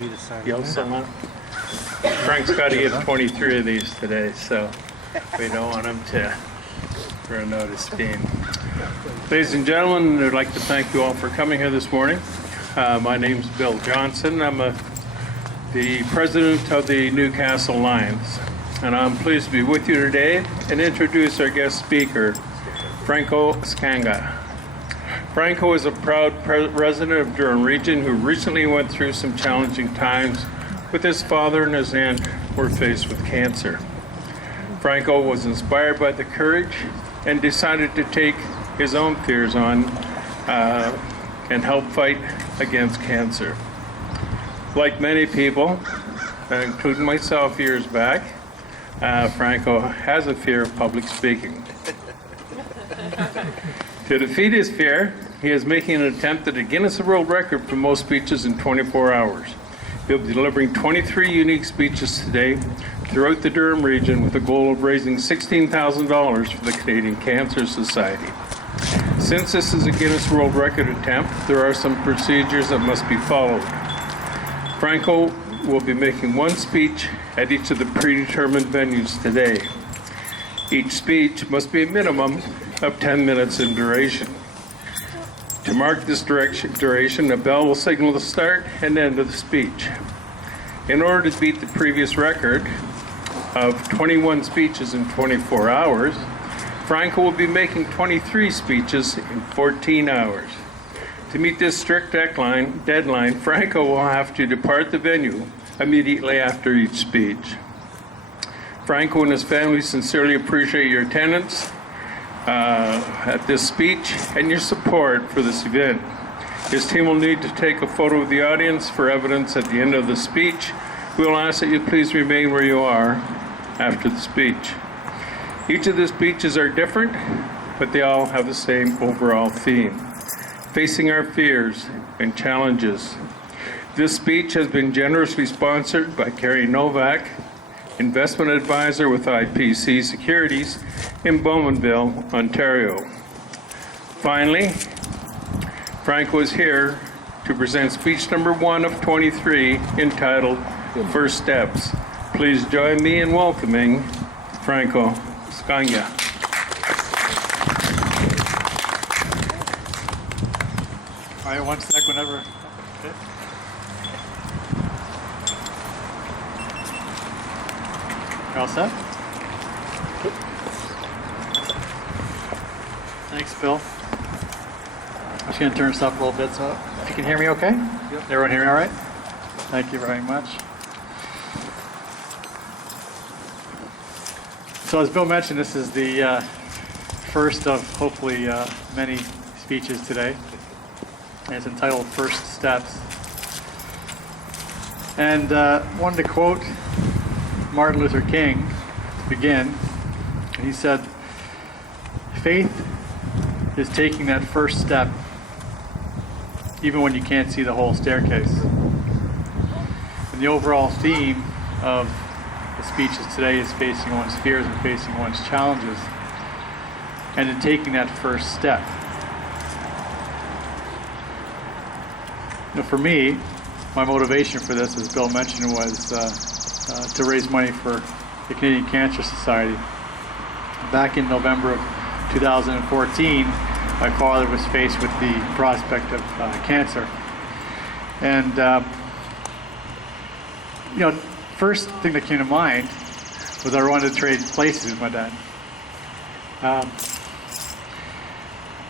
You all set, man? Frank's got to get 23 of these today, so we don't want him to run out of steam. Ladies and gentlemen, I'd like to thank you all for coming here this morning. My name's Bill Johnson. I'm the president of the Newcastle Lions, and I'm pleased to be with you today and introduce our guest speaker, Franco Scanga. Franco is a proud resident of Durham Region who recently went through some challenging times with his father and his aunt were faced with cancer. Franco was inspired by the courage and decided to take his own fears on and help fight against cancer. Like many people, including myself years back, Franco has a fear of public speaking. To defeat his fear, he is making an attempt at a Guinness World Record for most speeches in 24 hours. He'll be delivering 23 unique speeches today throughout the Durham region with the goal of raising $16,000 for the Canadian Cancer Society. Since this is a Guinness World Record attempt, there are some procedures that must be followed. Franco will be making one speech at each of the predetermined venues today. Each speech must be a minimum of 10 minutes in duration. To mark this duration, a bell will signal the start and end of the speech. In order to beat the previous record of 21 speeches in 24 hours, Franco will be making 23 speeches in 14 hours. To meet this strict deadline, Franco will have to depart the venue immediately after each speech. Franco and his family sincerely appreciate your attendance at this speech and your support for this event. His team will need to take a photo of the audience for evidence at the end of the speech. We will ask that you please remain where you are after the speech. Each of the speeches are different, but they all have the same overall theme: facing our fears and challenges. This speech has been generously sponsored by Carrie Novak, investment advisor with IPC Securities in Bowmanville, Ontario. Finally, Franco is here to present speech number 1 of 23 entitled First Steps. Please join me in welcoming Franco Scanga. All right, one sec, whenever. Okay. You're all set? Thanks, Bill. I'm just going to turn this up a little bit so you can hear me okay? Yep. Everyone hear me all right? Thank you very much. So as Bill mentioned, this is the first of hopefully many speeches today. And it's entitled First Steps. And wanted to quote Martin Luther King to begin. And he said, "Faith is taking that first step even when you can't see the whole staircase." And the overall theme of the speeches today is facing one's fears and facing one's challenges, and in taking that first step. You know, for me, my motivation for this, as Bill mentioned, was to raise money for the Canadian Cancer Society. Back in November of 2014, my father was faced with the prospect of cancer. And, first thing that came to mind was I wanted to trade places with my dad.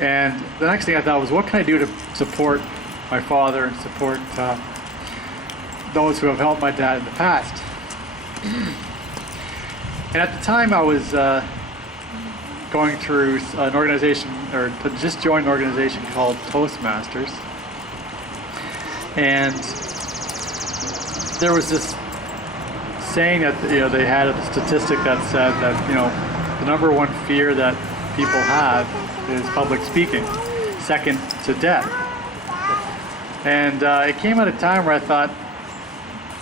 And the next thing I thought was, what can I do to support my father and support those who have helped my dad in the past? And at the time I was going through an organization, or just joined an organization called Toastmasters. And there was this saying that they had a statistic that said that the number one fear that people have is public speaking, second to death. And it came at a time where I thought,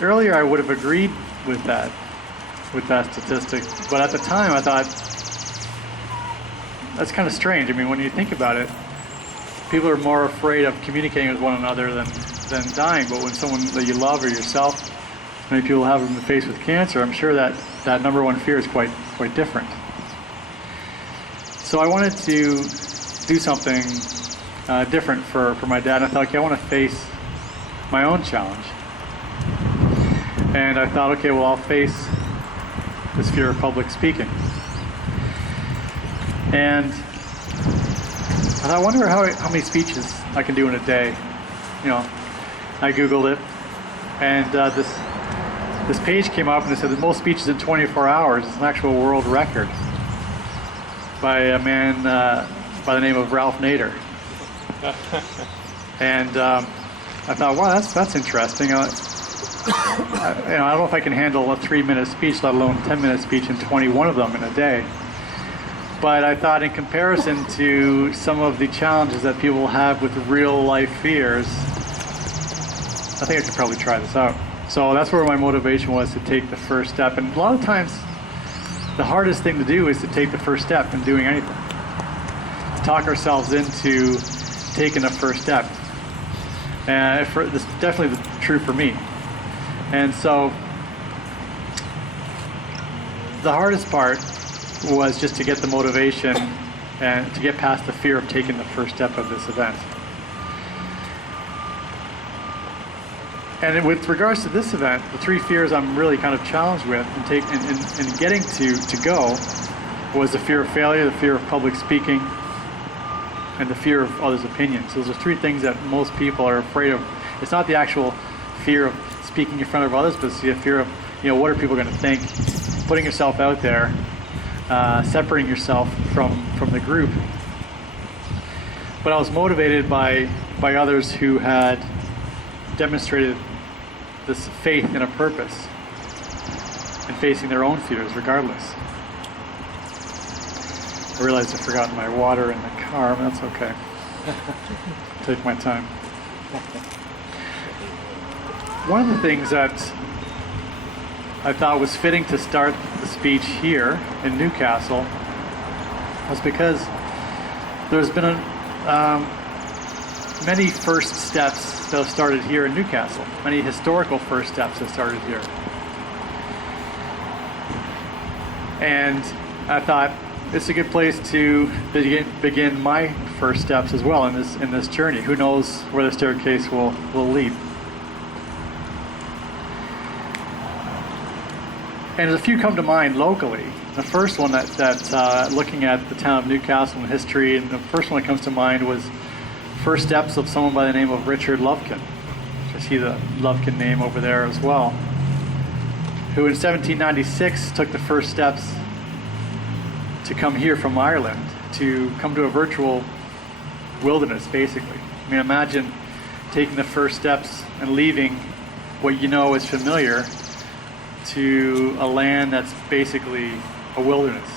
earlier I would have agreed with that statistic, but at the time I thought, that's kind of strange. I mean, when you think about it, people are more afraid of communicating with one another than than dying, but when someone that you love or yourself, many people have them faced with cancer, I'm sure that that number one fear is quite different. So I wanted to do something different for my dad. I thought, okay, I want to face my own challenge. And I thought, okay, well, I'll face this fear of public speaking. And I wonder how many speeches I can do in a day. You know, I Googled it, and this page came up and it said the most speeches in 24 hours is an actual world record by a man by the name of Ralph Nader. And I thought, wow, that's interesting. I don't know if I can handle a 3-minute speech, let alone a 10-minute speech, and 21 of them in a day. But I thought, in comparison to some of the challenges that people have with real life fears, I think I could probably try this out. So that's where my motivation was, to take the first step. And a lot of times, the hardest thing to do is to take the first step in doing anything. To talk ourselves into taking the first step. And this is definitely true for me. And so the hardest part was just to get the motivation and to get past the fear of taking the first step of this event. And with regards to this event, the 3 fears I'm really kind of challenged with in getting to go was the fear of failure, the fear of public speaking, and the fear of others' opinions. So those are 3 things that most people are afraid of. It's not the actual fear of speaking in front of others, but it's the fear of, what are people going to think? Putting yourself out there, separating yourself from the group. But I was motivated by others who had demonstrated this faith in a purpose and facing their own fears regardless. I realized I'd forgotten my water in the car, but that's okay. Take my time. One of the things that I thought was fitting to start the speech here in Newcastle was because there's been many first steps that have started here in Newcastle. Many historical first steps have started here. And I thought it's a good place to begin my first steps as well in this journey. Who knows where the staircase will lead. And there's a few come to mind locally. The first one that looking at the town of Newcastle and history, and the first one that comes to mind was first steps of someone by the name of Richard Lovekin. I see the Lovekin name over there as well. Who in 1796 took the first steps to come here from Ireland, to come to a virtual wilderness, basically. I mean, imagine taking the first steps and leaving what you know is familiar to a land that's basically a wilderness.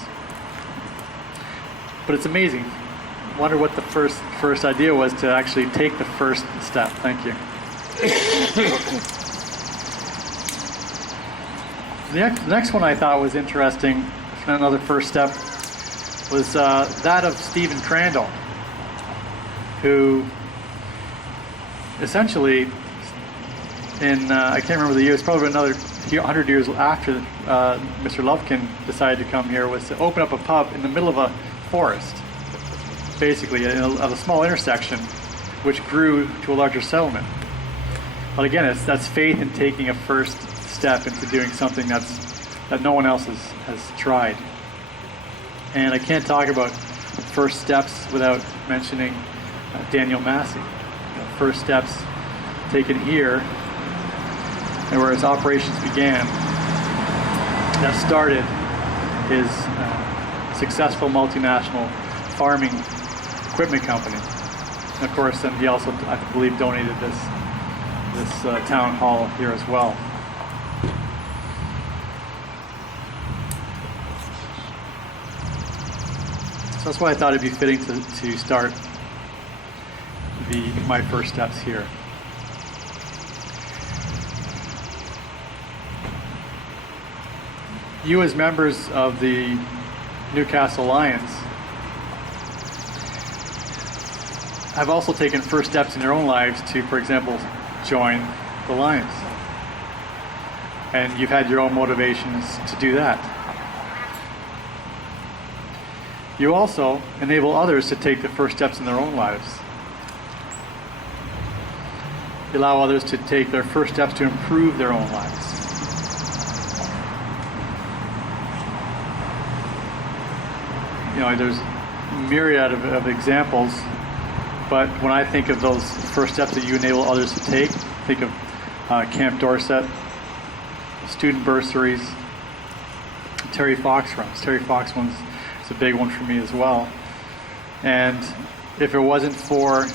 But it's amazing. I wonder what the first idea was to actually take the first step. Thank you. The next one I thought was interesting, another first step, was that of Stephen Crandall, who essentially I can't remember the year, it's probably another 100 years after Mr. Lovekin decided to come here, was to open up a pub in the middle of a forest, basically, at a small intersection, which grew to a larger settlement. But again, that's faith in taking a first step into doing something that no one else has tried. And I can't talk about first steps without mentioning Daniel Massey. First steps taken here, and where his operations began, that started his successful multinational farming equipment company. And of course, then he also, I believe, donated this town hall here as well. So that's why I thought it'd be fitting to start my first steps here. You as members of the Newcastle Lions have also taken first steps in your own lives to, for example, join the Lions. And you've had your own motivations to do that. You also enable others to take the first steps in their own lives. You allow others to take their first steps to improve their own lives. You know, there's a myriad of examples, but when I think of those first steps that you enable others to take, think of Camp Dorset, student bursaries, Terry Fox runs. Terry Fox one's is a big one for me as well. And if it wasn't for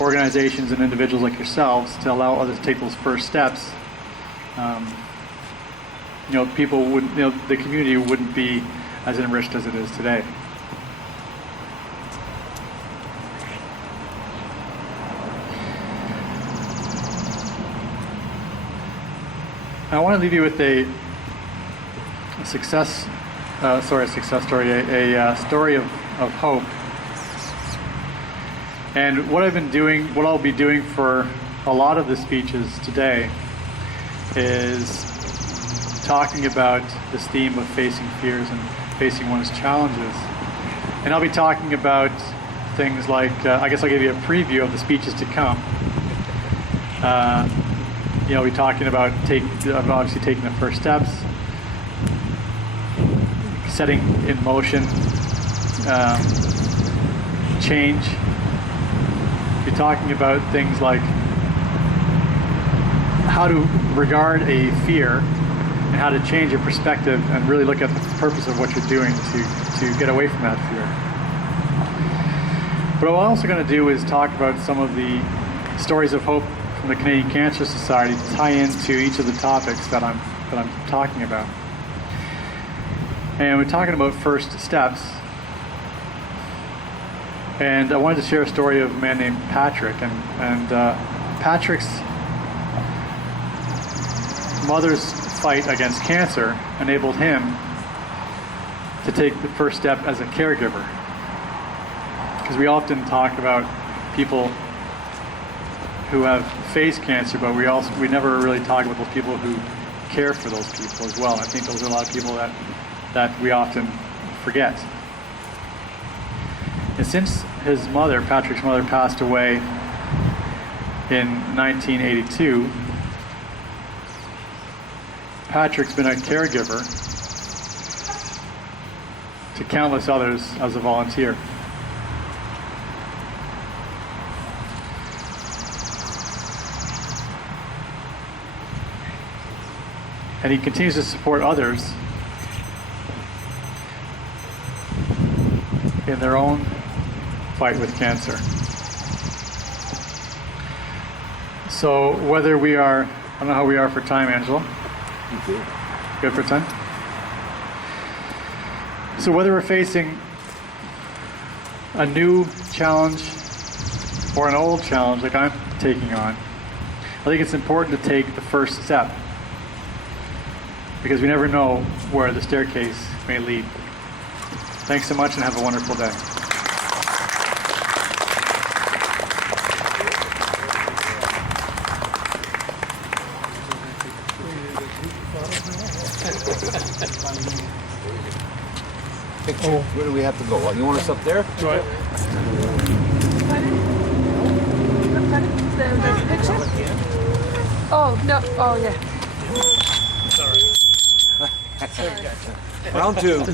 organizations and individuals like yourselves to allow others to take those first steps, you know, people would, you know, the community wouldn't be as enriched as it is today. I want to leave you with a success story, a story of hope. And what I'll be doing for a lot of the speeches today is talking about this theme of facing fears and facing one's challenges. And I'll be talking about things like, I guess I'll give you a preview of the speeches to come. You know, we'll be talking about obviously taking the first steps, setting in motion change. We'll be talking about things like how to regard a fear and how to change your perspective and really look at the purpose of what you're doing to get away from that fear. But what I'm also going to do is talk about some of the stories of hope from the Canadian Cancer Society to tie into each of the topics that I'm talking about. And we're talking about first steps. And I wanted to share a story of a man named Patrick. And Patrick's mother's fight against cancer enabled him to take the first step as a caregiver. Because we often talk about people who have faced cancer, but we never really talk about those people who care for those people as well. I think those are a lot of people that we often forget. And since Patrick's mother passed away in 1982, Patrick's been a caregiver to countless others as a volunteer. And he continues to support others in their own fight with cancer. So whether we are, I don't know how we are for time, Angela. Good for time? So whether we're facing a new challenge or an old challenge like I'm taking on, I think it's important to take the first step, because we never know where the staircase may lead. Thanks so much and have a wonderful day. Picture. Where do we have to go? You want us up there? Go ahead. The picture? Oh, no. Oh, yeah. Round two.